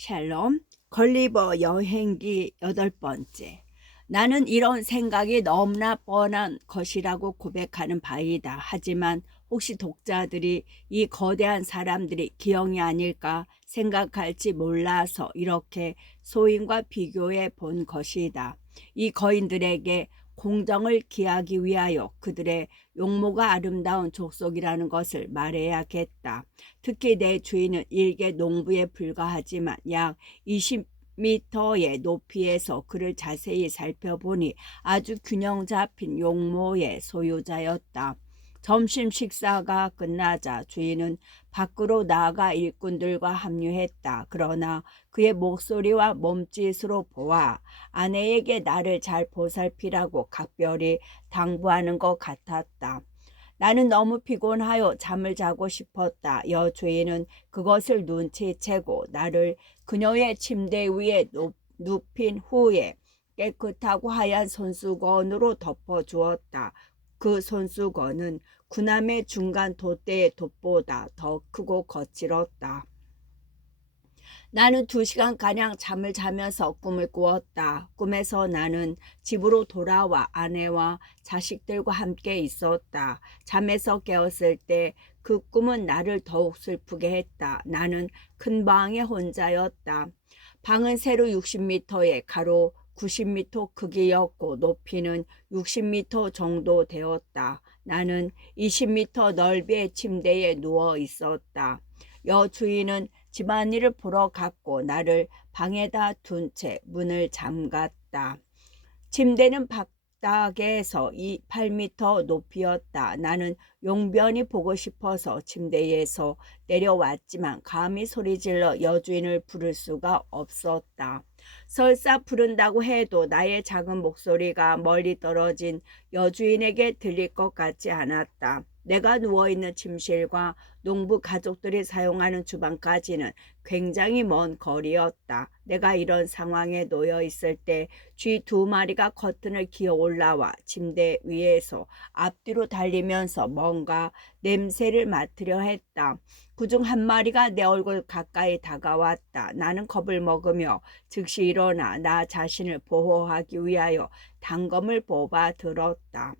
샬롬, 걸리버 여행기 8번째. 나는 이런 생각이 너무나 뻔한 것이라고 고백하는 바이다. 하지만 혹시 독자들이 이 거대한 사람들이 기형이 아닐까 생각할지 몰라서 이렇게 소인과 비교해 본 것이다. 이 거인들에게 공정을 기하기 위하여 그들의 용모가 아름다운 족속이라는 것을 말해야겠다. 특히 내 주인은 일개 농부에 불과하지만 약 20m의 높이에서 그를 자세히 살펴보니 아주 균형 잡힌 용모의 소유자였다. 점심 식사가 끝나자 주인은 밖으로 나아가 일꾼들과 합류했다. 그러나 그의 목소리와 몸짓으로 보아 아내에게 나를 잘 보살피라고 각별히 당부하는 것 같았다. 나는 너무 피곤하여 잠을 자고 싶었다. 여주인은 그것을 눈치채고 나를 그녀의 침대 위에 눕힌 후에 깨끗하고 하얀 손수건으로 덮어주었다. 그 손수건은 군함의 중간 돛대의 돛보다 더 크고 거칠었다. 나는 2시간가량 잠을 자면서 꿈을 꾸었다. 꿈에서 나는 집으로 돌아와 아내와 자식들과 함께 있었다. 잠에서 깨었을 때 그 꿈은 나를 더욱 슬프게 했다. 나는 큰 방에 혼자였다. 방은 세로 60m에 가로 90m 크기였고 높이는 60m 정도 되었다. 나는 20m 넓이의 침대에 누워 있었다. 여주인은 집안일을 보러 갔고 나를 방에다 둔 채 문을 잠갔다. 침대는 바닥에서 8m 높이였다. 나는 용변이 보고 싶어서 침대에서 내려왔지만 감히 소리질러 여주인을 부를 수가 없었다. 설사 부른다고 해도 나의 작은 목소리가 멀리 떨어진 여주인에게 들릴 것 같지 않았다. 내가 누워있는 침실과 농부 가족들이 사용하는 주방까지는 굉장히 먼 거리였다. 내가 이런 상황에 놓여 있을 때 쥐 2마리가 커튼을 기어 올라와 침대 위에서 앞뒤로 달리면서 뭔가 냄새를 맡으려 했다. 그중 1마리가 내 얼굴 가까이 다가왔다. 나는 겁을 먹으며 즉시 일어나 나 자신을 보호하기 위하여 단검을 뽑아 들었다.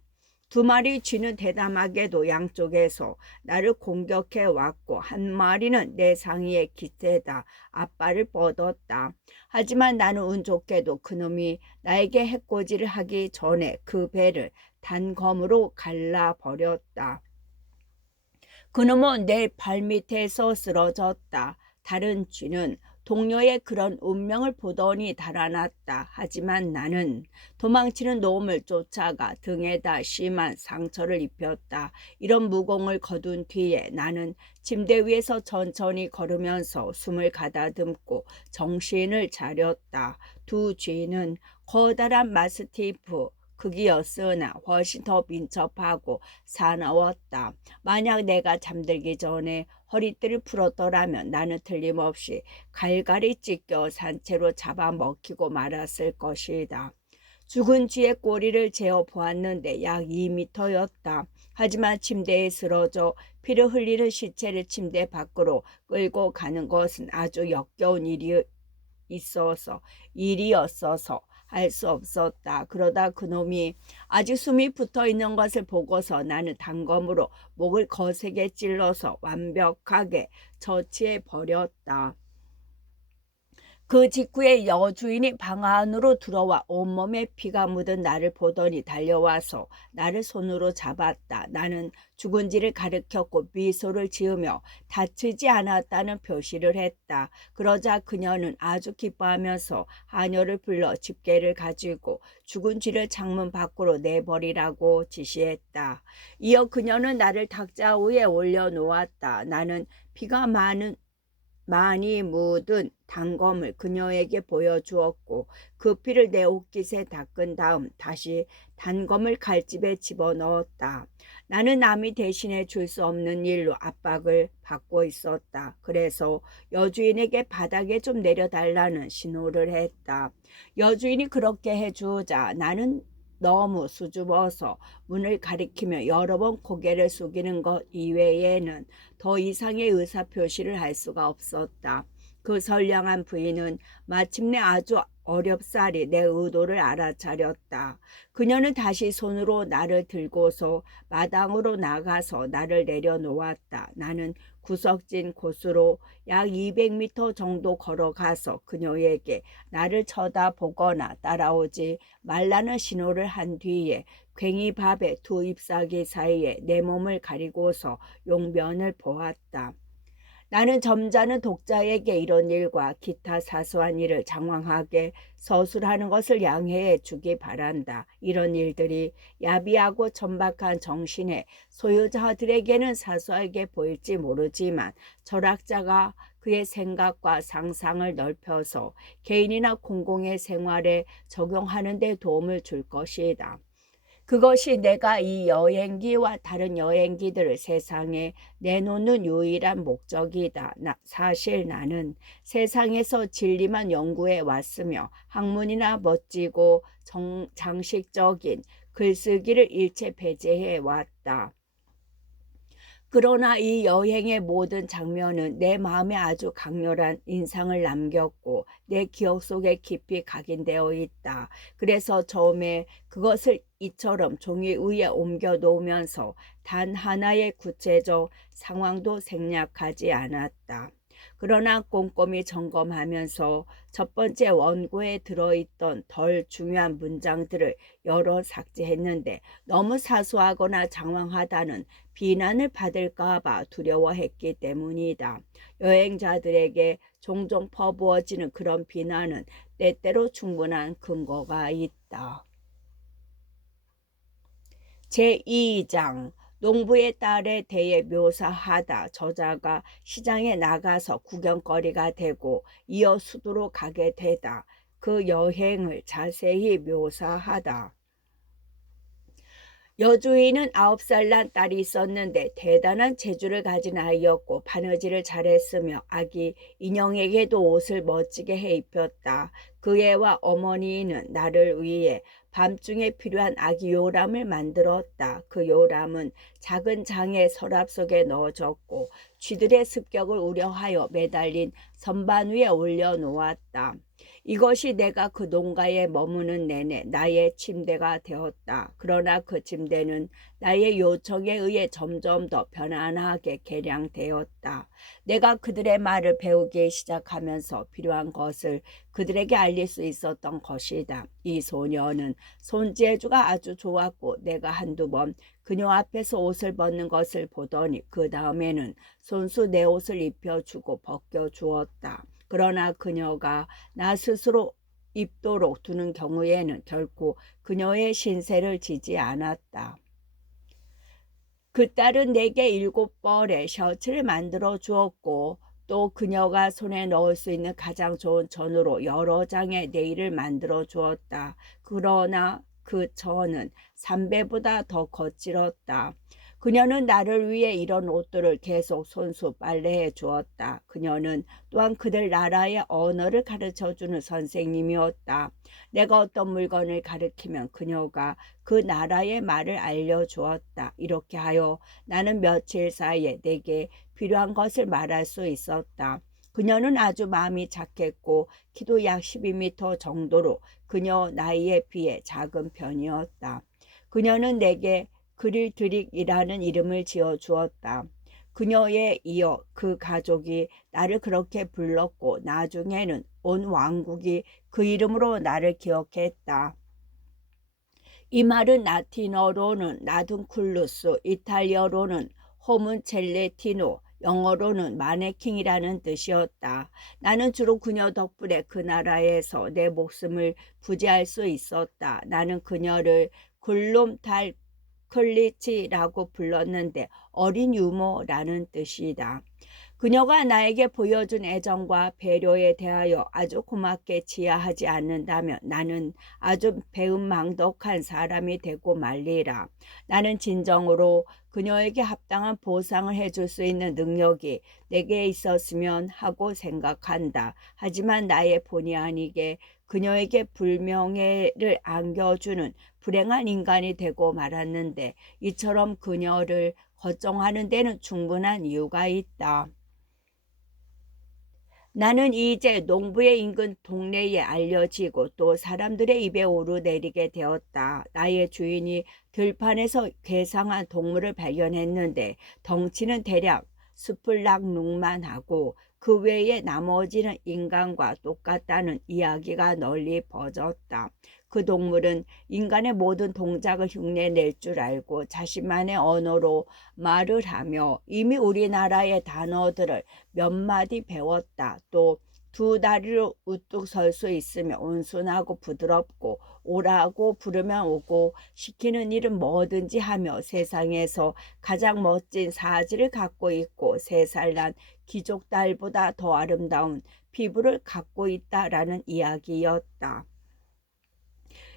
2마리 쥐는 대담하게도 양쪽에서 나를 공격해 왔고 1마리는 내 상의에 기대다 앞발을 뻗었다. 하지만 나는 운 좋게도 그놈이 나에게 해코지를 하기 전에 그 배를 단검으로 갈라버렸다. 그놈은 내 발밑에서 쓰러졌다. 다른 쥐는 동료의 그런 운명을 보더니 달아났다. 하지만 나는 도망치는 놈을 쫓아가 등에다 심한 상처를 입혔다. 이런 무공을 거둔 뒤에 나는 침대 위에서 천천히 걸으면서 숨을 가다듬고 정신을 차렸다. 2 쥐는 커다란 마스티프 크기였으나 훨씬 더 민첩하고 사나웠다. 만약 내가 잠들기 전에 허리띠를 풀었더라면 나는 틀림없이 갈갈이 찢겨 산채로 잡아먹히고 말았을 것이다. 죽은 쥐의 꼬리를 재어 보았는데 약 2m였다. 하지만 침대에 쓰러져 피를 흘리는 시체를 침대 밖으로 끌고 가는 것은 아주 역겨운 일이었어서 할 수 없었다. 그러다 그놈이 아직 숨이 붙어 있는 것을 보고서 나는 단검으로 목을 거세게 찔러서 완벽하게 처치해 버렸다. 그 직후에 여주인이 방 안으로 들어와 온몸에 피가 묻은 나를 보더니 달려와서 나를 손으로 잡았다. 나는 죽은지를 가리켰고 미소를 지으며 다치지 않았다는 표시를 했다. 그러자 그녀는 아주 기뻐하면서 하녀를 불러 집게를 가지고 죽은 쥐를 창문 밖으로 내버리라고 지시했다. 이어 그녀는 나를 탁자 위에 올려놓았다. 나는 피가 많이 묻은 단검을 그녀에게 보여주었고 그 피를 내 옷깃에 닦은 다음 다시 단검을 칼집에 집어넣었다. 나는 남이 대신해 줄 수 없는 일로 압박을 받고 있었다. 그래서 여주인에게 바닥에 좀 내려달라는 신호를 했다. 여주인이 그렇게 해주자 나는 너무 수줍어서 문을 가리키며 여러 번 고개를 숙이는 것 이외에는 더 이상의 의사표시를 할 수가 없었다. 그 선량한 부인은 마침내 아주 어렵사리 내 의도를 알아차렸다. 그녀는 다시 손으로 나를 들고서 마당으로 나가서 나를 내려놓았다. 나는 구석진 곳으로 약 200m 정도 걸어가서 그녀에게 나를 쳐다보거나 따라오지 말라는 신호를 한 뒤에 괭이밥의 두 잎사귀 사이에 내 몸을 가리고서 용변을 보았다. 나는 점잖은 독자에게 이런 일과 기타 사소한 일을 장황하게 서술하는 것을 양해해 주기 바란다. 이런 일들이 야비하고 천박한 정신의 소유자들에게는 사소하게 보일지 모르지만 철학자가 그의 생각과 상상을 넓혀서 개인이나 공공의 생활에 적용하는 데 도움을 줄 것이다. 그것이 내가 이 여행기와 다른 여행기들을 세상에 내놓는 유일한 목적이다. 사실 나는 세상에서 진리만 연구해 왔으며 학문이나 멋지고 장식적인 글쓰기를 일체 배제해 왔다. 그러나 이 여행의 모든 장면은 내 마음에 아주 강렬한 인상을 남겼고 내 기억 속에 깊이 각인되어 있다. 그래서 처음에 그것을 이처럼 종이 위에 옮겨 놓으면서 단 하나의 구체적 상황도 생략하지 않았다. 그러나 꼼꼼히 점검하면서 첫 번째 원고에 들어있던 덜 중요한 문장들을 여러 삭제했는데 너무 사소하거나 장황하다는 비난을 받을까 봐 두려워했기 때문이다. 여행자들에게 종종 퍼부어지는 그런 비난은 때때로 충분한 근거가 있다. 제2장 농부의 딸에 대해 묘사하다. 저자가 시장에 나가서 구경거리가 되고 이어 수도로 가게 되다. 그 여행을 자세히 묘사하다. 여주인은 9살 난 딸이 있었는데 대단한 재주를 가진 아이였고 바느질을 잘했으며 아기 인형에게도 옷을 멋지게 해 입혔다. 그 애와 어머니는 나를 위해 밤중에 필요한 아기 요람을 만들었다. 그 요람은 작은 장의 서랍 속에 넣어졌고 쥐들의 습격을 우려하여 매달린 선반 위에 올려놓았다. 이것이 내가 그 농가에 머무는 내내 나의 침대가 되었다. 그러나 그 침대는 나의 요청에 의해 점점 더 편안하게 개량되었다. 내가 그들의 말을 배우기 시작하면서 필요한 것을 그들에게 알릴 수 있었던 것이다. 이 소녀는 손재주가 아주 좋았고 내가 한두 번 그녀 앞에서 옷을 벗는 것을 보더니 그 다음에는 손수 내 옷을 입혀주고 벗겨주었다. 그러나 그녀가 나 스스로 입도록 두는 경우에는 결코 그녀의 신세를 지지 않았다. 그 딸은 내게 7벌의 셔츠를 만들어 주었고 또 그녀가 손에 넣을 수 있는 가장 좋은 천으로 여러 장의 네일을 만들어 주었다. 그러나 그 천은 삼배보다 더 거칠었다. 그녀는 나를 위해 이런 옷들을 계속 손수 빨래해 주었다. 그녀는 또한 그들 나라의 언어를 가르쳐주는 선생님이었다. 내가 어떤 물건을 가리키면 그녀가 그 나라의 말을 알려주었다. 이렇게 하여 나는 며칠 사이에 내게 필요한 것을 말할 수 있었다. 그녀는 아주 마음이 착했고 키도 약 12m 정도로 그녀 나이에 비해 작은 편이었다. 그녀는 내게 그릴드릭이라는 이름을 지어주었다. 그녀에 이어 그 가족이 나를 그렇게 불렀고 나중에는 온 왕국이 그 이름으로 나를 기억했다. 이 말은 라틴어로는 나둔쿨루스, 이탈리아로는 호문첼레티노, 영어로는 마네킹이라는 뜻이었다. 나는 주로 그녀 덕분에 그 나라에서 내 목숨을 부지할 수 있었다. 나는 그녀를 글룸탈 클리치라고 불렀는데 어린 유모라는 뜻이다. 그녀가 나에게 보여준 애정과 배려에 대하여 아주 고맙게 지야하지 않는다면 나는 아주 배은망덕한 사람이 되고 말리라. 나는 진정으로 그녀에게 합당한 보상을 해줄 수 있는 능력이 내게 있었으면 하고 생각한다. 하지만 나의 본의 아니게 그녀에게 불명예를 안겨주는 불행한 인간이 되고 말았는데 이처럼 그녀를 걱정하는 데는 충분한 이유가 있다. 나는 이제 농부의 인근 동네에 알려지고 또 사람들의 입에 오르내리게 되었다. 나의 주인이 들판에서 괴상한 동물을 발견했는데 덩치는 대략 스플락룩만 하고 그 외에 나머지는 인간과 똑같다는 이야기가 널리 퍼졌다. 그 동물은 인간의 모든 동작을 흉내낼 줄 알고 자신만의 언어로 말을 하며 이미 우리나라의 단어들을 몇 마디 배웠다. 또 두 다리로 우뚝 설 수 있으며 온순하고 부드럽고 오라고 부르면 오고 시키는 일은 뭐든지 하며 세상에서 가장 멋진 사지를 갖고 있고 3살 난 귀족딸보다 더 아름다운 피부를 갖고 있다라는 이야기였다.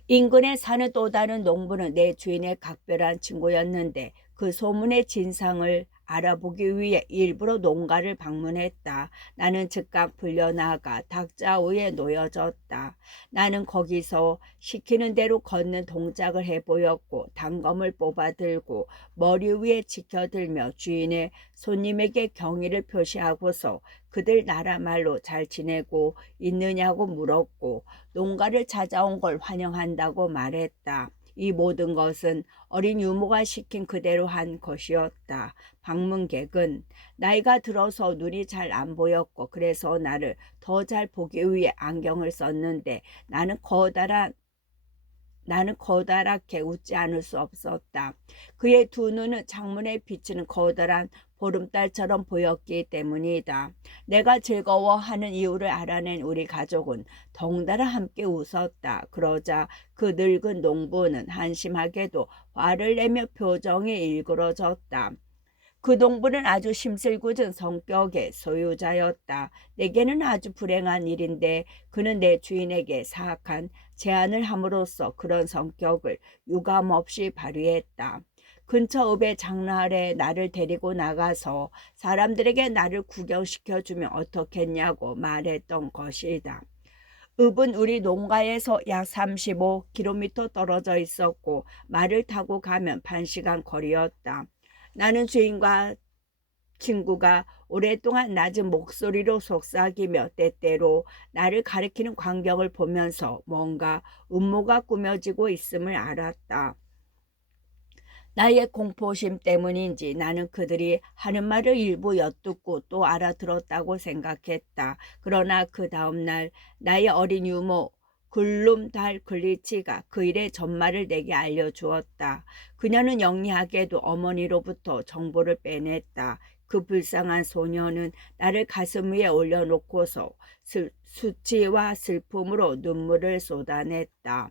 인근에 사는 또 다른 농부는 내 주인의 각별한 친구였는데 그 소문의 진상을 알아보기 위해 일부러 농가를 방문했다. 나는 즉각 불려나가 탁자 위에 놓여졌다. 나는 거기서 시키는 대로 걷는 동작을 해보였고 단검을 뽑아들고 머리 위에 지켜들며 주인의 손님에게 경의를 표시하고서 그들 나라 말로 잘 지내고 있느냐고 물었고 농가를 찾아온 걸 환영한다고 말했다. 이 모든 것은 어린 유모가 시킨 그대로 한 것이었다. 방문객은 나이가 들어서 눈이 잘 안 보였고 그래서 나를 더 잘 보기 위해 안경을 썼는데 나는 커다랗게 웃지 않을 수 없었다. 그의 두 눈은 창문에 비치는 커다란 보름달처럼 보였기 때문이다. 내가 즐거워하는 이유를 알아낸 우리 가족은 덩달아 함께 웃었다. 그러자 그 늙은 농부는 한심하게도 화를 내며 표정이 일그러졌다. 그 농부는 아주 심술궂은 성격의 소유자였다. 내게는 아주 불행한 일인데 그는 내 주인에게 사악한 제안을 함으로써 그런 성격을 유감없이 발휘했다. 근처 읍의 장날에 나를 데리고 나가서 사람들에게 나를 구경시켜주면 어떻겠냐고 말했던 것이다. 읍은 우리 농가에서 약 35km 떨어져 있었고 말을 타고 가면 반시간 거리였다. 나는 주인과 친구가 오랫동안 낮은 목소리로 속삭이며 때때로 나를 가리키는 광경을 보면서 뭔가 음모가 꾸며지고 있음을 알았다. 나의 공포심 때문인지 나는 그들이 하는 말을 일부 엿듣고 또 알아들었다고 생각했다. 그러나 그 다음날 나의 어린 유모 글룸달 글리치가 그 일의 전말을 내게 알려주었다. 그녀는 영리하게도 어머니로부터 정보를 빼냈다. 그 불쌍한 소녀는 나를 가슴 위에 올려놓고서 수치와 슬픔으로 눈물을 쏟아냈다.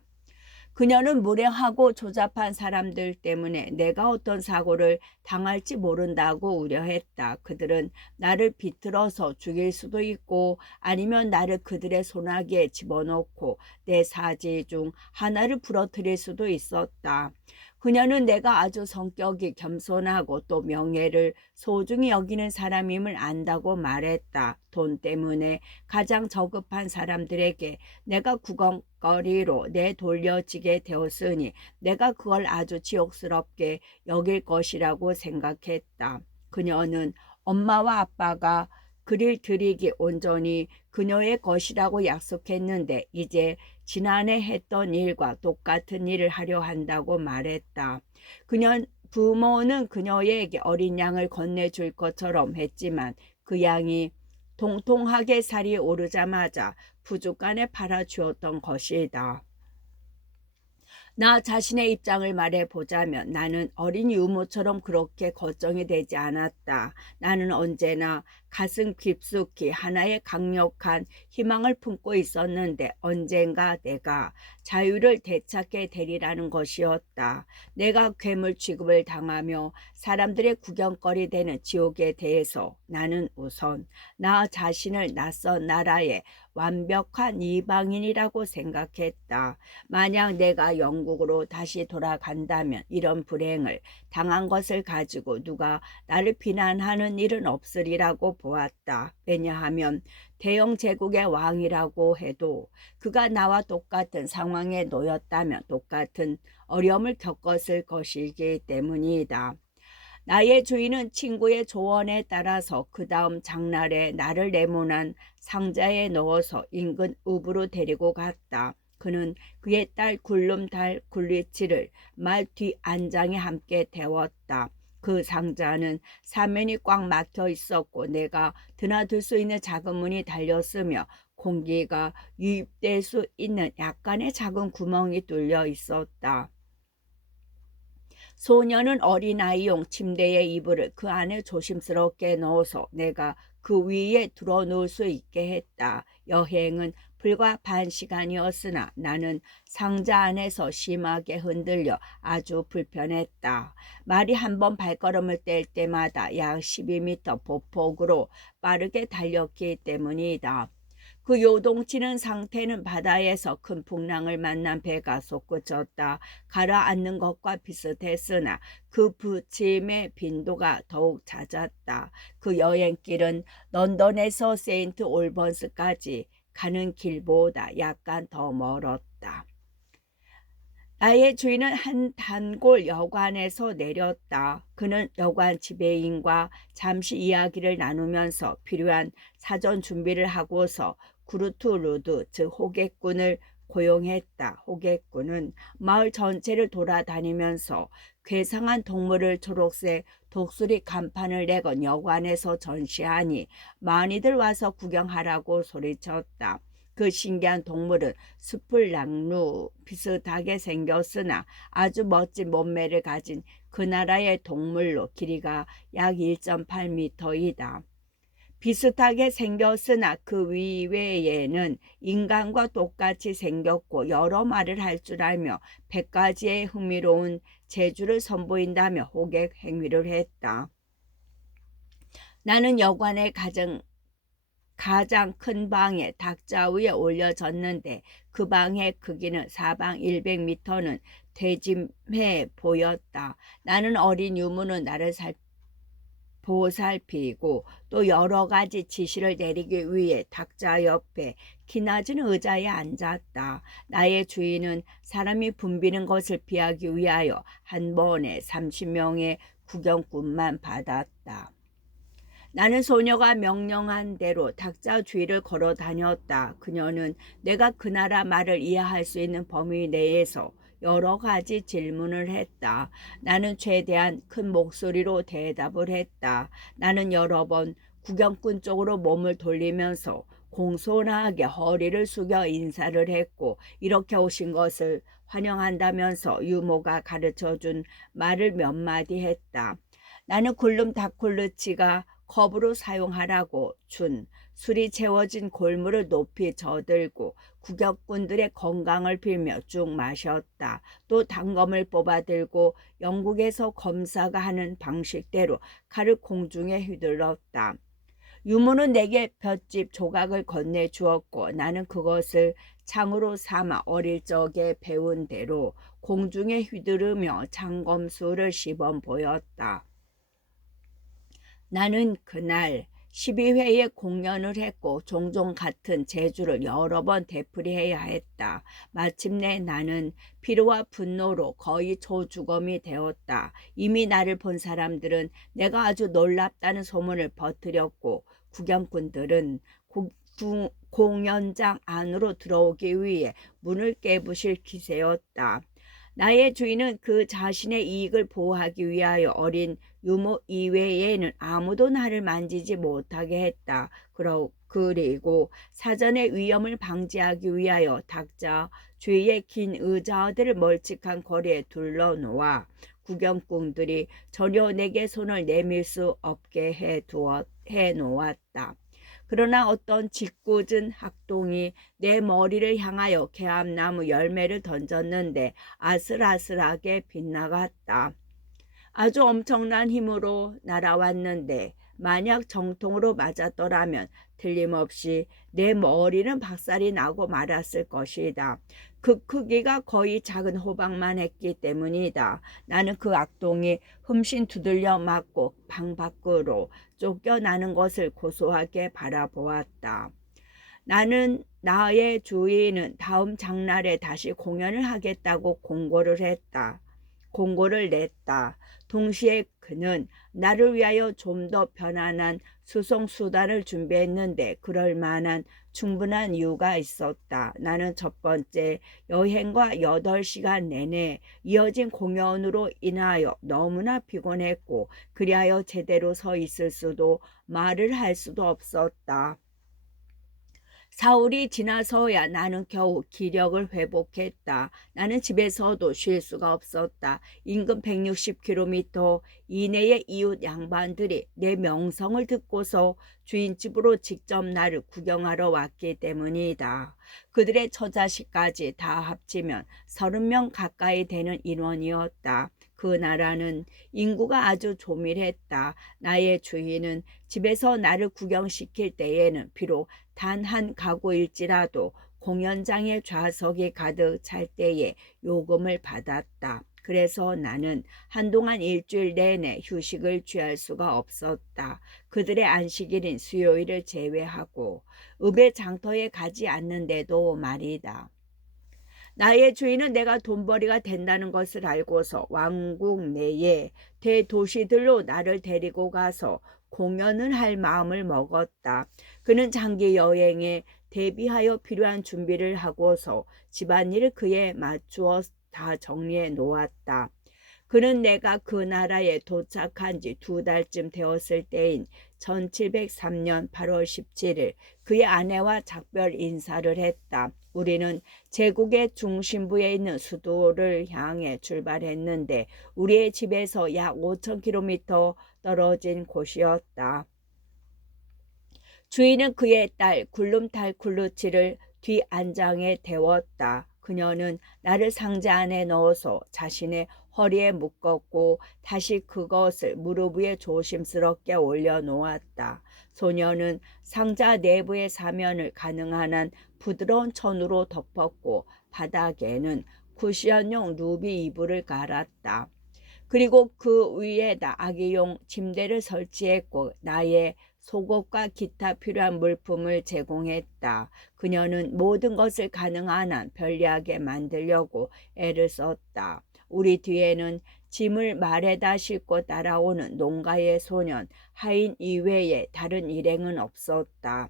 그녀는 무례하고 조잡한 사람들 때문에 내가 어떤 사고를 당할지 모른다고 우려했다. 그들은 나를 비틀어서 죽일 수도 있고 아니면 나를 그들의 소나기에 집어넣고 내 사지 중 하나를 부러뜨릴 수도 있었다. 그녀는 내가 아주 성격이 겸손하고 또 명예를 소중히 여기는 사람임을 안다고 말했다. 돈 때문에 가장 저급한 사람들에게 내가 구경거리로 내돌려지게 되었으니 내가 그걸 아주 지옥스럽게 여길 것이라고 생각했다. 그녀는 엄마와 아빠가 그릴 들이기 온전히 그녀의 것이라고 약속했는데 이제 지난해 했던 일과 똑같은 일을 하려 한다고 말했다. 부모는 그녀에게 어린 양을 건네줄 것처럼 했지만 그 양이 통통하게 살이 오르자마자 부족간에 팔아주었던 것이다. 나 자신의 입장을 말해보자면 나는 어린 유모처럼 그렇게 걱정이 되지 않았다. 나는 언제나 가슴 깊숙이 하나의 강력한 희망을 품고 있었는데 언젠가 내가 자유를 되찾게 되리라는 것이었다. 내가 괴물 취급을 당하며 사람들의 구경거리 되는 지옥에 대해서 나는 우선 나 자신을 낯선 나라에 완벽한 이방인이라고 생각했다. 만약 내가 영국으로 다시 돌아간다면 이런 불행을 당한 것을 가지고 누가 나를 비난하는 일은 없으리라고 보았다. 왜냐하면 대영 제국의 왕이라고 해도 그가 나와 똑같은 상황에 놓였다면 똑같은 어려움을 겪었을 것이기 때문이다. 나의 주인은 친구의 조언에 따라서 그 다음 장날에 나를 네모난 상자에 넣어서 인근 읍으로 데리고 갔다. 그는 그의 딸 굴름달 굴리치를 말 뒤 안장에 함께 태웠다. 그 상자는 사면이 꽉 막혀 있었고 내가 드나들 수 있는 작은 문이 달렸으며 공기가 유입될 수 있는 약간의 작은 구멍이 뚫려 있었다. 소녀는 어린아이용 침대의 이불을 그 안에 조심스럽게 넣어서 내가 그 위에 들어놓을 수 있게 했다. 여행은 불과 반 시간이었으나 나는 상자 안에서 심하게 흔들려 아주 불편했다. 말이 한 번 발걸음을 뗄 때마다 약 12m 보폭으로 빠르게 달렸기 때문이다. 그 요동치는 상태는 바다에서 큰 풍랑을 만난 배가 솟구쳤다 가라앉는 것과 비슷했으나 그 부침의 빈도가 더욱 잦았다. 그 여행길은 런던에서 세인트 올번스까지 가는 길보다 약간 더 멀었다. 나의 주인은 한 단골 여관에서 내렸다. 그는 여관 지배인과 잠시 이야기를 나누면서 필요한 사전 준비를 하고서 구르투루드 즉 호객꾼을 고용했다. 호객꾼은 마을 전체를 돌아다니면서 괴상한 동물을 초록색 독수리 간판을 내건 여관에서 전시하니 많이들 와서 구경하라고 소리쳤다. 그 신기한 동물은 숲을 낙루 비슷하게 생겼으나 아주 멋진 몸매를 가진 그 나라의 동물로 길이가 약 1.8m이다. 비슷하게 생겼으나 그 위외에는 인간과 똑같이 생겼고 여러 말을 할 줄 알며 100가지의 흥미로운 재주를 선보인다며 호객 행위를 했다. 나는 여관의 가장 큰 방에 탁자 위에 올려졌는데 그 방의 크기는 사방 100m는 되짐해 보였다. 나는 어린 유모는 나를 보살피고 또 여러 가지 지시를 내리기 위해 탁자 옆에 기나진 의자에 앉았다. 나의 주인은 사람이 붐비는 것을 피하기 위하여 한 번에 30명의 구경꾼만 받았다. 나는 소녀가 명령한 대로 탁자 주위를 걸어 다녔다. 그녀는 내가 그 나라 말을 이해할 수 있는 범위 내에서 여러 가지 질문을 했다. 나는 최대한 큰 목소리로 대답을 했다. 나는 여러 번 구경꾼 쪽으로 몸을 돌리면서 공손하게 허리를 숙여 인사를 했고 이렇게 오신 것을 환영한다면서 유모가 가르쳐준 말을 몇 마디 했다. 나는 굴름 다쿨르치가 컵으로 사용하라고 준 술이 채워진 골물을 높이 저들고 구경꾼들의 건강을 빌며 쭉 마셨다. 또 단검을 뽑아들고 영국에서 검사가 하는 방식대로 칼을 공중에 휘둘렀다. 유모는 내게 볏짚 조각을 건네주었고 나는 그것을 창으로 삼아 어릴 적에 배운 대로 공중에 휘두르며 장검수를 시범 보였다. 나는 그날 12회의 공연을 했고 종종 같은 재주를 여러 번 되풀이해야 했다. 마침내 나는 피로와 분노로 거의 초주검이 되었다. 이미 나를 본 사람들은 내가 아주 놀랍다는 소문을 퍼뜨렸고 구경꾼들은 공연장 안으로 들어오기 위해 문을 깨부실 기세였다. 나의 주인은 그 자신의 이익을 보호하기 위하여 어린 유모 이외에는 아무도 나를 만지지 못하게 했다. 그리고 사전의 위험을 방지하기 위하여 탁자 주위의 긴 의자들을 멀찍한 거리에 둘러놓아 구경꾼들이 전혀 내게 손을 내밀 수 없게 해 놓았다. 그러나 어떤 짓궂은 학동이 내 머리를 향하여 개암나무 열매를 던졌는데 아슬아슬하게 빗나갔다. 아주 엄청난 힘으로 날아왔는데 만약 정통으로 맞았더라면 틀림없이 내 머리는 박살이 나고 말았을 것이다. 그 크기가 거의 작은 호박만 했기 때문이다. 나는 그 악동이 흠씬 두들려 맞고 방 밖으로 쫓겨나는 것을 고소하게 바라보았다. 나의 주인은 다음 장날에 다시 공연을 하겠다고 공고를 했다. 공고를 냈다. 동시에 그는 나를 위하여 좀 더 편안한 수송 수단을 준비했는데 그럴 만한 충분한 이유가 있었다. 나는 첫 번째 여행과 8시간 내내 이어진 공연으로 인하여 너무나 피곤했고 그리하여 제대로 서 있을 수도 말을 할 수도 없었다. 사흘이 지나서야 나는 겨우 기력을 회복했다. 나는 집에서도 쉴 수가 없었다. 인근 160km 이내의 이웃 양반들이 내 명성을 듣고서 주인집으로 직접 나를 구경하러 왔기 때문이다. 그들의 처자식까지 다 합치면 30명 가까이 되는 인원이었다. 그 나라는 인구가 아주 조밀했다. 나의 주인은 집에서 나를 구경시킬 때에는 비록 단 한 가구일지라도 공연장의 좌석이 가득 찰 때에 요금을 받았다. 그래서 나는 한동안 일주일 내내 휴식을 취할 수가 없었다. 그들의 안식일인 수요일을 제외하고 읍의 장터에 가지 않는데도 말이다. 나의 주인은 내가 돈벌이가 된다는 것을 알고서 왕국 내의 대도시들로 나를 데리고 가서 공연을 할 마음을 먹었다. 그는 장기 여행에 대비하여 필요한 준비를 하고서 집안일을 그에 맞추어 다 정리해 놓았다. 그는 내가 그 나라에 도착한 지 2달쯤 되었을 때인 1703년 8월 17일 그의 아내와 작별 인사를 했다. 우리는 제국의 중심부에 있는 수도를 향해 출발했는데 우리의 집에서 약 5,000km 떨어진 곳이었다. 주인은 그의 딸 굴룸탈쿨루치를 뒤 안장에 태웠다. 그녀는 나를 상자 안에 넣어서 자신의 허리에 묶었고 다시 그것을 무릎 위에 조심스럽게 올려놓았다. 소녀는 상자 내부의 사면을 가능한 한 부드러운 천으로 덮었고 바닥에는 쿠션용 루비 이불을 갈았다. 그리고 그 위에다 아기용 침대를 설치했고 나의 속옷과 기타 필요한 물품을 제공했다. 그녀는 모든 것을 가능한 한 편리하게 만들려고 애를 썼다. 우리 뒤에는 짐을 말에다 싣고 따라오는 농가의 소년 하인 이외에 다른 일행은 없었다.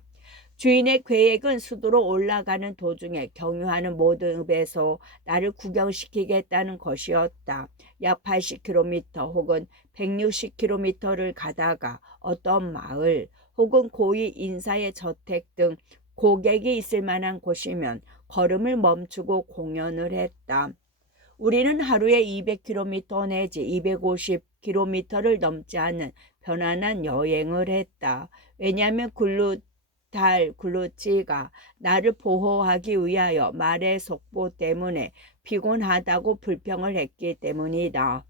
주인의 계획은 수도로 올라가는 도중에 경유하는 모든 읍에서 나를 구경시키겠다는 것이었다. 약 80km 혹은 160km를 가다가 어떤 마을 혹은 고위 인사의 저택 등 고객이 있을 만한 곳이면 걸음을 멈추고 공연을 했다. 우리는 하루에 200km 내지 250km를 넘지 않는 편안한 여행을 했다. 왜냐하면 굴루치가 나를 보호하기 위하여 말의 속보 때문에 피곤하다고 불평을 했기 때문이다.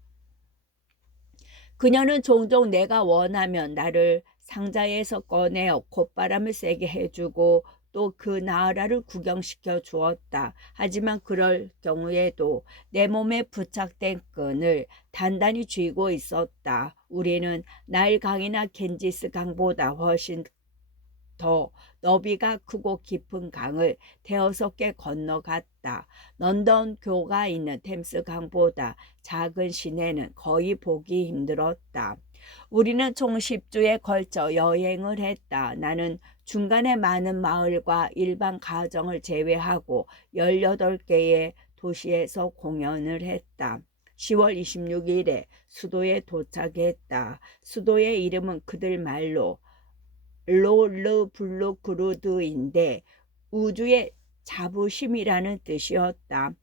그녀는 종종 내가 원하면 나를 상자에서 꺼내어 콧바람을 쐬게 해주고 또 그 나라를 구경시켜 주었다. 하지만 그럴 경우에도 내 몸에 부착된 끈을 단단히 쥐고 있었다. 우리는 나일강이나 겐지스 강보다 훨씬 더 너비가 크고 깊은 강을 대여섯 개 건너갔다. 런던 교가 있는 템스 강보다 작은 시내는 거의 보기 힘들었다. 우리는 총 10주에 걸쳐 여행을 했다. 나는 중간에 많은 마을과 일반 가정을 제외하고 18개의 도시에서 공연을 했다. 10월 26일에 수도에 도착했다. 수도의 이름은 그들 말로 롤르블루그루드인데 우주의 자부심이라는 뜻이었다.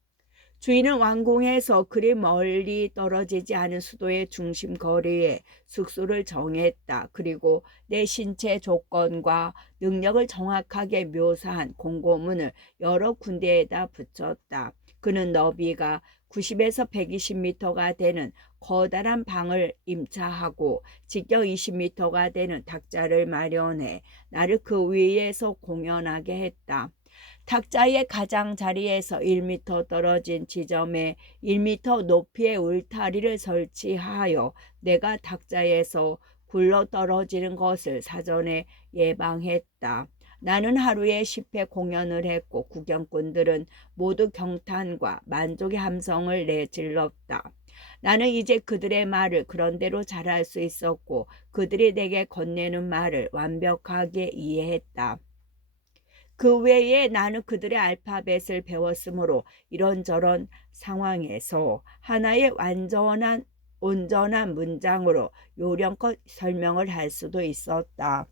주인은 왕궁에서 그리 멀리 떨어지지 않은 수도의 중심 거리에 숙소를 정했다. 그리고 내 신체 조건과 능력을 정확하게 묘사한 공고문을 여러 군데에다 붙였다. 그는 너비가 90에서 120m가 되는 커다란 방을 임차하고 직경 20m가 되는 탁자를 마련해 나를 그 위에서 공연하게 했다. 탁자의 가장자리에서 1m 떨어진 지점에 1m 높이의 울타리를 설치하여 내가 탁자에서 굴러 떨어지는 것을 사전에 예방했다. 나는 하루에 10회 공연을 했고 구경꾼들은 모두 경탄과 만족의 함성을 내질렀다. 나는 이제 그들의 말을 그런대로 잘할 수 있었고 그들이 내게 건네는 말을 완벽하게 이해했다. 그 외에 나는 그들의 알파벳을 배웠으므로 이런저런 상황에서 하나의 온전한 문장으로 요령껏 설명을 할 수도 있었다.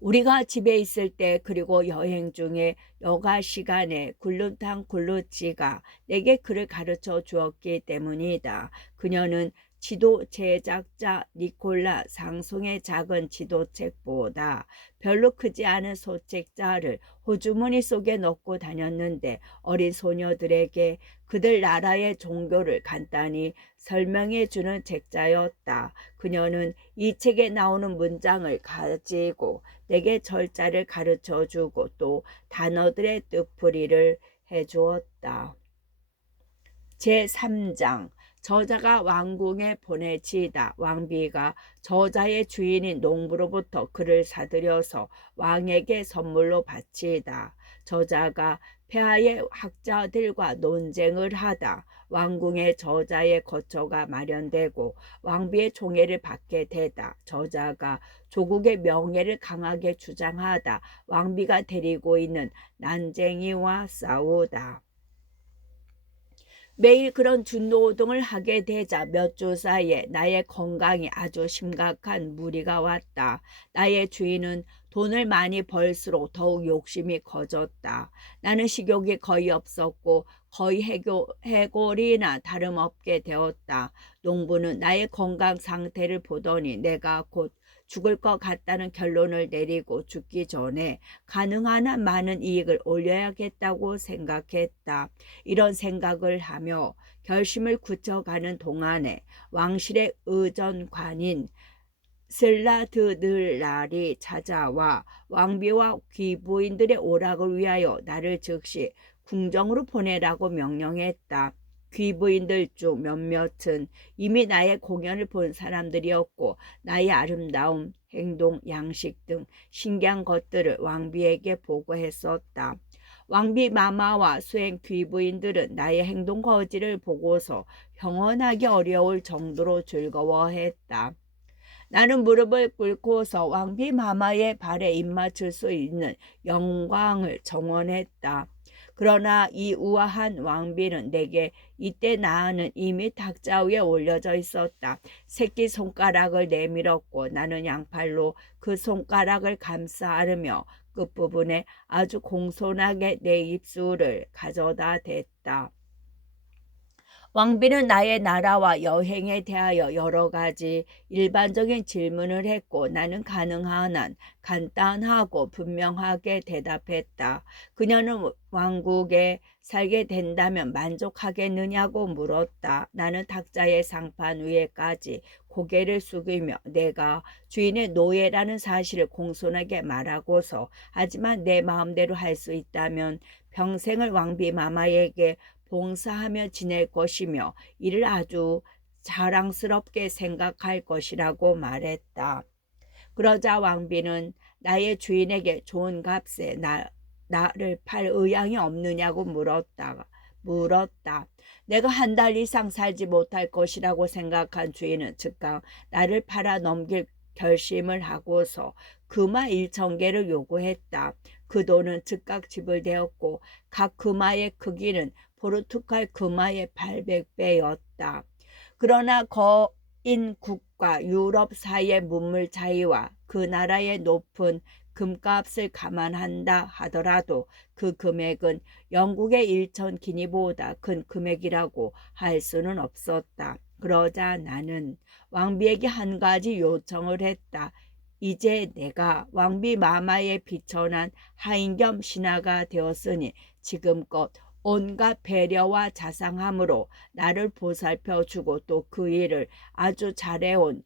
우리가 집에 있을 때 그리고 여행 중에 여가 시간에 굴루탕 굴루치가 내게 글을 가르쳐 주었기 때문이다. 그녀는 지도 제작자 니콜라 상송의 작은 지도책보다 별로 크지 않은 소책자를 호주머니 속에 넣고 다녔는데 어린 소녀들에게 그들 나라의 종교를 간단히 설명해 주는 책자였다. 그녀는 이 책에 나오는 문장을 가지고 내게 절자를 가르쳐 주고 또 단어들의 뜻풀이를 해 주었다. 제3장 저자가 왕궁에 보내지다. 왕비가 저자의 주인인 농부로부터 그를 사들여서 왕에게 선물로 바치다. 저자가 폐하의 학자들과 논쟁을 하다 왕궁의 저자의 거처가 마련되고 왕비의 총애를 받게 되다. 저자가 조국의 명예를 강하게 주장하다 왕비가 데리고 있는 난쟁이와 싸우다. 매일 그런 중노동을 하게 되자 몇 주 사이에 나의 건강이 아주 심각한 무리가 왔다. 나의 주인은 돈을 많이 벌수록 더욱 욕심이 커졌다. 나는 식욕이 거의 없었고 거의 해골이나 다름없게 되었다. 농부는 나의 건강 상태를 보더니 내가 곧 죽을 것 같다는 결론을 내리고 죽기 전에 가능한 한 많은 이익을 올려야겠다고 생각했다. 이런 생각을 하며 결심을 굳혀가는 동안에 왕실의 의전관인 슬라드늘랄이 찾아와 왕비와 귀부인들의 오락을 위하여 나를 즉시 궁정으로 보내라고 명령했다. 귀부인들 중 몇몇은 이미 나의 공연을 본 사람들이었고 나의 아름다움, 행동, 양식 등 신기한 것들을 왕비에게 보고했었다. 왕비 마마와 수행 귀부인들은 나의 행동 거지를 보고서 형언하기 어려울 정도로 즐거워했다. 나는 무릎을 꿇고서 왕비 마마의 발에 입맞출 수 있는 영광을 정원했다. 그러나 이 우아한 왕비는 내게 이때 나는 이미 탁자 위에 올려져 있었다. 새끼손가락을 내밀었고 나는 양팔로 그 손가락을 감싸 안으며 끝부분에 아주 공손하게 내 입술을 가져다 댔다. 왕비는 나의 나라와 여행에 대하여 여러 가지 일반적인 질문을 했고 나는 가능한 한 간단하고 분명하게 대답했다. 그녀는 왕국에 살게 된다면 만족하겠느냐고 물었다. 나는 탁자의 상판 위에까지 고개를 숙이며 내가 주인의 노예라는 사실을 공손하게 말하고서 하지만 내 마음대로 할 수 있다면 평생을 왕비 마마에게 봉사하며 지낼 것이며 이를 아주 자랑스럽게 생각할 것이라고 말했다. 그러자 왕비는 나의 주인에게 좋은 값에 나를 팔 의향이 없느냐고 물었다. 내가 한 달 이상 살지 못할 것이라고 생각한 주인은 즉각 나를 팔아 넘길 결심을 하고서 금화 1,000개를 요구했다. 그 돈은 즉각 지불되었고 각 금화의 크기는 포르투갈 금화의 800배였다. 그러나 거인국과 유럽 사이의 문물 차이와 그 나라의 높은 금값을 감안한다 하더라도 그 금액은 영국의 1,000기니보다 큰 금액이라고 할 수는 없었다. 그러자 나는 왕비에게 한 가지 요청을 했다. 이제 내가 왕비 마마에 비천한 하인 겸 신하가 되었으니 지금껏 온갖 배려와 자상함으로 나를 보살펴주고 또 그 일을 아주 잘해온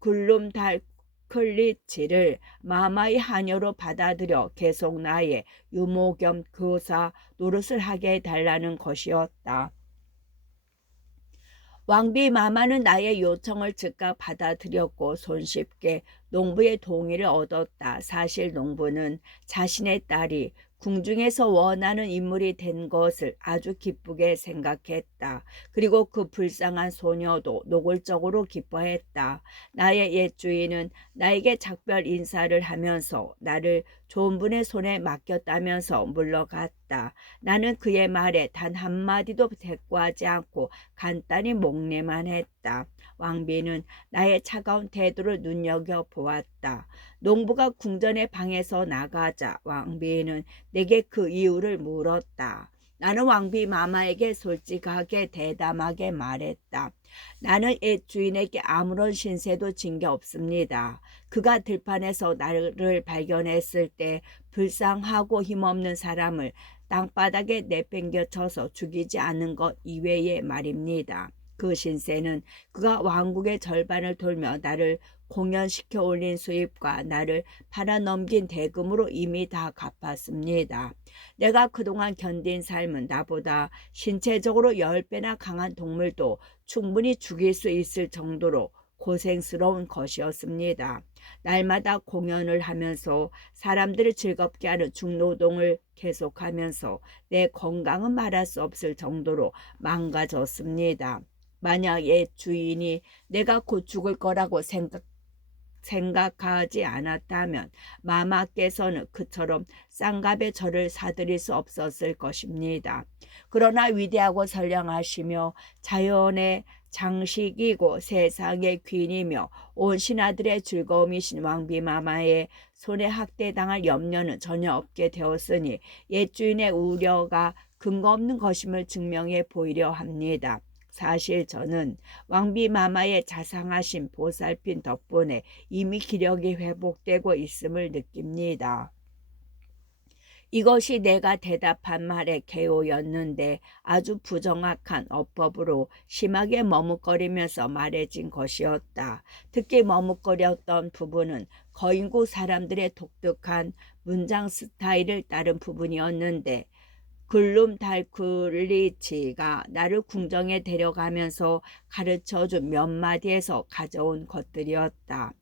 글룸달클리치를 마마의 하녀로 받아들여 계속 나의 유모 겸 교사 노릇을 하게 해달라는 것이었다. 왕비 마마는 나의 요청을 즉각 받아들였고 손쉽게 농부의 동의를 얻었다. 사실 농부는 자신의 딸이 궁중에서 원하는 인물이 된 것을 아주 기쁘게 생각했다. 그리고 그 불쌍한 소녀도 노골적으로 기뻐했다. 나의 옛 주인은 나에게 작별 인사를 하면서 나를 좋은 분의 손에 맡겼다면서 물러갔다. 나는 그의 말에 단 한마디도 대꾸하지 않고 간단히 목례만 했다. 왕비는 나의 차가운 태도를 눈여겨보았다. 농부가 궁전의 방에서 나가자 왕비는 내게 그 이유를 물었다. 나는 왕비 마마에게 솔직하게 대담하게 말했다. 나는 옛 주인에게 아무런 신세도 진 게 없습니다. 그가 들판에서 나를 발견했을 때 불쌍하고 힘없는 사람을 땅바닥에 내팽겨쳐서 죽이지 않는 것 이외의 말입니다. 그 신세는 그가 왕국의 절반을 돌며 나를 공연시켜 올린 수입과 나를 팔아넘긴 대금으로 이미 다 갚았습니다. 내가 그동안 견딘 삶은 나보다 신체적으로 10배나 강한 동물도 충분히 죽일 수 있을 정도로 고생스러운 것이었습니다. 날마다 공연을 하면서 사람들을 즐겁게 하는 중노동을 계속하면서 내 건강은 말할 수 없을 정도로 망가졌습니다. 만약 옛 주인이 내가 곧 죽을 거라고 생각하지 않았다면 마마께서는 그처럼 쌍갑의 저를 사들일 수 없었을 것입니다. 그러나 위대하고 선량하시며 자연의 장식이고 세상의 귀인이며 온 신하들의 즐거움이신 왕비 마마의 손에 학대당할 염려는 전혀 없게 되었으니 옛 주인의 우려가 근거 없는 것임을 증명해 보이려 합니다. 사실 저는 왕비 마마의 자상하신 보살핌 덕분에 이미 기력이 회복되고 있음을 느낍니다. 이것이 내가 대답한 말의 개요였는데 아주 부정확한 어법으로 심하게 머뭇거리면서 말해진 것이었다. 특히 머뭇거렸던 부분은 거인국 사람들의 독특한 문장 스타일을 따른 부분이었는데 글룸 달쿨리치가 나를 궁정에 데려가면서 가르쳐준 몇 마디에서 가져온 것들이었다.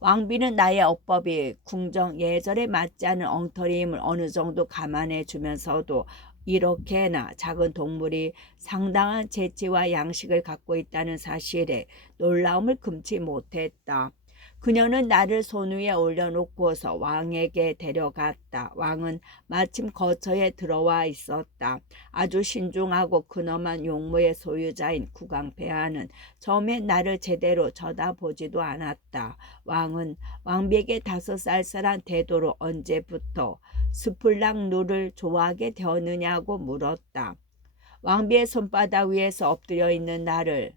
왕비는 나의 어법이 궁정 예절에 맞지 않은 엉터리임을 어느 정도 감안해 주면서도 이렇게나 작은 동물이 상당한 재치와 양식을 갖고 있다는 사실에 놀라움을 금치 못했다. 그녀는 나를 손 위에 올려놓고서 왕에게 데려갔다. 왕은 마침 거처에 들어와 있었다. 아주 신중하고 근엄한 용모의 소유자인 국왕폐하는 처음엔 나를 제대로 쳐다보지도 않았다. 왕은 왕비에게 다소 쌀쌀한 태도로 언제부터 스플랑루를 좋아하게 되었느냐고 물었다. 왕비의 손바닥 위에서 엎드려 있는 나를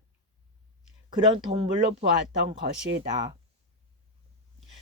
그런 동물로 보았던 것이다.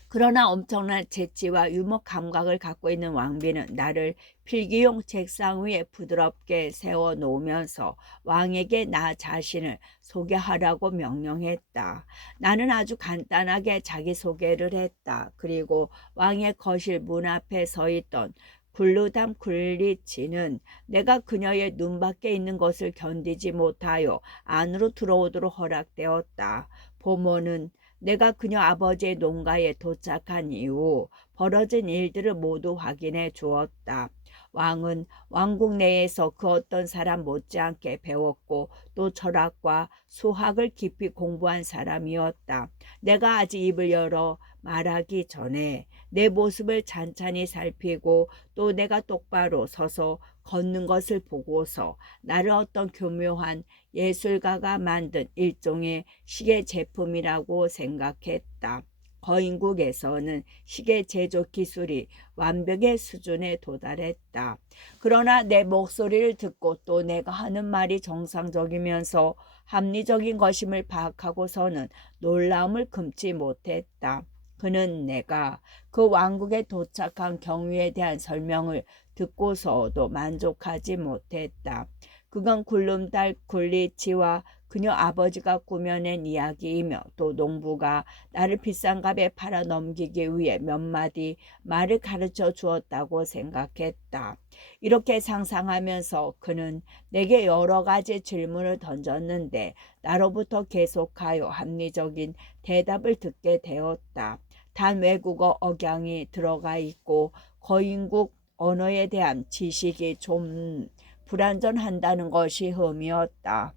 그러나 엄청난 재치와 유머 감각을 갖고 있는 왕비는 나를 필기용 책상 위에 부드럽게 세워 놓으면서 왕에게 나 자신을 소개하라고 명령했다. 나는 아주 간단하게 자기소개를 했다. 그리고 왕의 거실 문 앞에 서 있던 굴루담 굴리치는 내가 그녀의 눈밖에 있는 것을 견디지 못하여 안으로 들어오도록 허락되었다. 보모는 내가 그녀 아버지의 농가에 도착한 이후 벌어진 일들을 모두 확인해 주었다. 왕은 왕국 내에서 그 어떤 사람 못지않게 배웠고 또 철학과 수학을 깊이 공부한 사람이었다. 내가 아직 입을 열어 말하기 전에 내 모습을 찬찬히 살피고 또 내가 똑바로 서서 걷는 것을 보고서 나를 어떤 교묘한 예술가가 만든 일종의 시계 제품이라고 생각했다. 거인국에서는 시계 제조 기술이 완벽의 수준에 도달했다. 그러나 내 목소리를 듣고 또 내가 하는 말이 정상적이면서 합리적인 것임을 파악하고서는 놀라움을 금치 못했다. 그는 내가 그 왕국에 도착한 경위에 대한 설명을 듣고서도 만족하지 못했다. 그건 굴름달 굴리치와 그녀 아버지가 꾸며낸 이야기이며 또 농부가 나를 비싼 값에 팔아 넘기기 위해 몇 마디 말을 가르쳐 주었다고 생각했다. 이렇게 상상하면서 그는 내게 여러 가지 질문을 던졌는데 나로부터 계속하여 합리적인 대답을 듣게 되었다. 단 외국어 억양이 들어가 있고 거인국 언어에 대한 지식이 좀 불완전한다는 것이 흠이었다.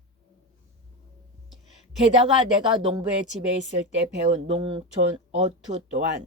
게다가 내가 농부의 집에 있을 때 배운 농촌 어투 또한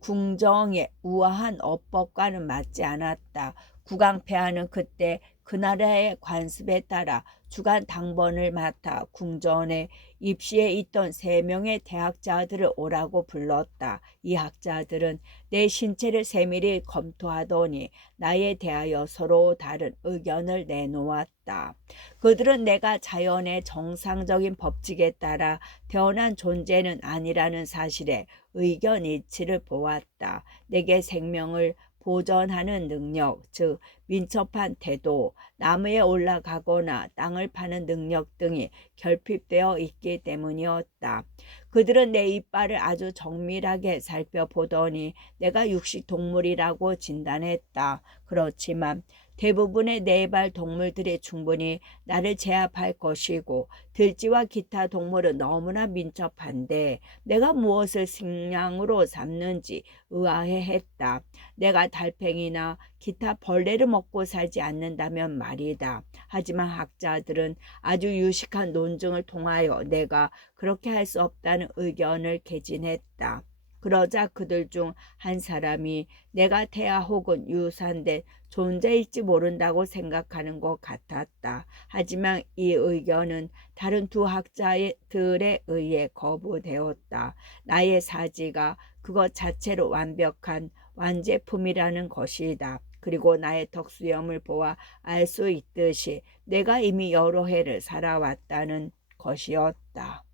궁정의 우아한 어법과는 맞지 않았다. 국왕폐하는 그때 그 나라의 관습에 따라 주간 당번을 맡아 궁전에 입시에 있던 3명의 대학자들을 오라고 불렀다. 이 학자들은 내 신체를 세밀히 검토하더니 나에 대하여 서로 다른 의견을 내놓았다. 그들은 내가 자연의 정상적인 법칙에 따라 태어난 존재는 아니라는 사실에 의견 일치를 보았다. 내게 생명을 보존하는 능력, 즉 민첩한 태도, 나무에 올라가거나 땅을 파는 능력 등이 결핍되어 있기 때문이었다. 그들은 내 이빨을 아주 정밀하게 살펴보더니 내가 육식 동물이라고 진단했다. 그렇지만 대부분의 네발 동물들이 충분히 나를 제압할 것이고 들쥐와 기타 동물은 너무나 민첩한데 내가 무엇을 식량으로 삼는지 의아해했다. 내가 달팽이나 기타 벌레를 먹고 살지 않는다면 말이다. 하지만 학자들은 아주 유식한 논증을 통하여 내가 그렇게 할 수 없다는 의견을 개진했다. 그러자 그들 중 한 사람이 내가 태아 혹은 유산된 존재일지 모른다고 생각하는 것 같았다. 하지만 이 의견은 다른 두 학자들에 의해 거부되었다. 나의 사지가 그것 자체로 완벽한 완제품이라는 것이다. 그리고 나의 턱수염을 보아 알 수 있듯이 내가 이미 여러 해를 살아왔다는 것이었다.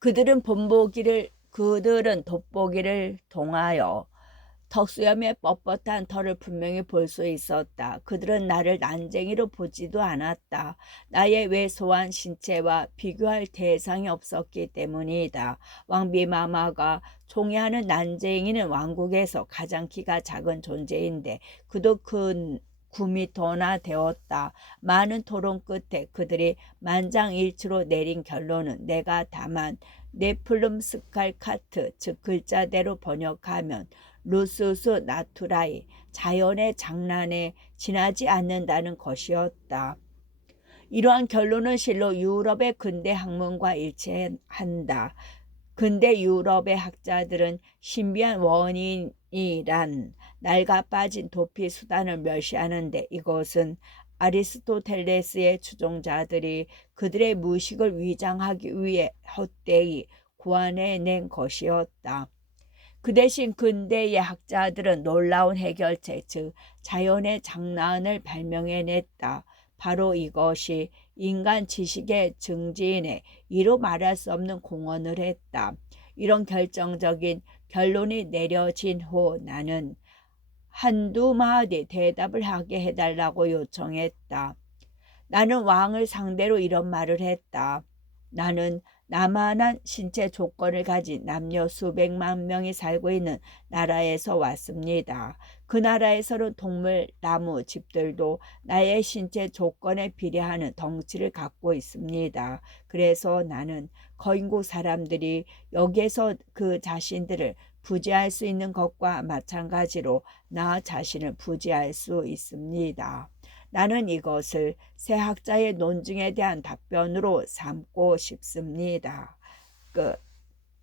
그들은 돋보기를 통하여 턱수염의 뻣뻣한 털을 분명히 볼 수 있었다. 그들은 나를 난쟁이로 보지도 않았다. 나의 왜소한 신체와 비교할 대상이 없었기 때문이다. 왕비마마가 총애하는 난쟁이는 왕국에서 가장 키가 작은 존재인데 그도 큰 9미터나 되었다. 많은 토론 끝에 그들이 만장일치로 내린 결론은 내가 다만 네플름스칼카트, 즉 글자대로 번역하면 루스스 나투라이, 자연의 장난에 지나지 않는다는 것이었다. 이러한 결론은 실로 유럽의 근대 학문과 일치한다. 근대 유럽의 학자들은 신비한 원인이란 낡아 빠진 도피 수단을 멸시하는데 이것은 아리스토텔레스의 추종자들이 그들의 무식을 위장하기 위해 헛되이 고안해낸 것이었다. 그 대신 근대의 학자들은 놀라운 해결책, 즉 자연의 장난을 발명해냈다. 바로 이것이 인간 지식의 증진에 이루 말할 수 없는 공헌을 했다. 이런 결정적인 결론이 내려진 후 나는 한두 마디 대답을 하게 해달라고 요청했다. 나는 왕을 상대로 이런 말을 했다. 나는 나만한 신체 조건을 가진 남녀 수백만 명이 살고 있는 나라에서 왔습니다. 그 나라에서는 동물, 나무, 집들도 나의 신체 조건에 비례하는 덩치를 갖고 있습니다. 그래서 나는 거인국 사람들이 여기에서 그 자신들을 부지할 수 있는 것과 마찬가지로 나 자신을 부지할 수 있습니다. 나는 이것을 새 학자의 논증에 대한 답변으로 삼고 싶습니다. 끝.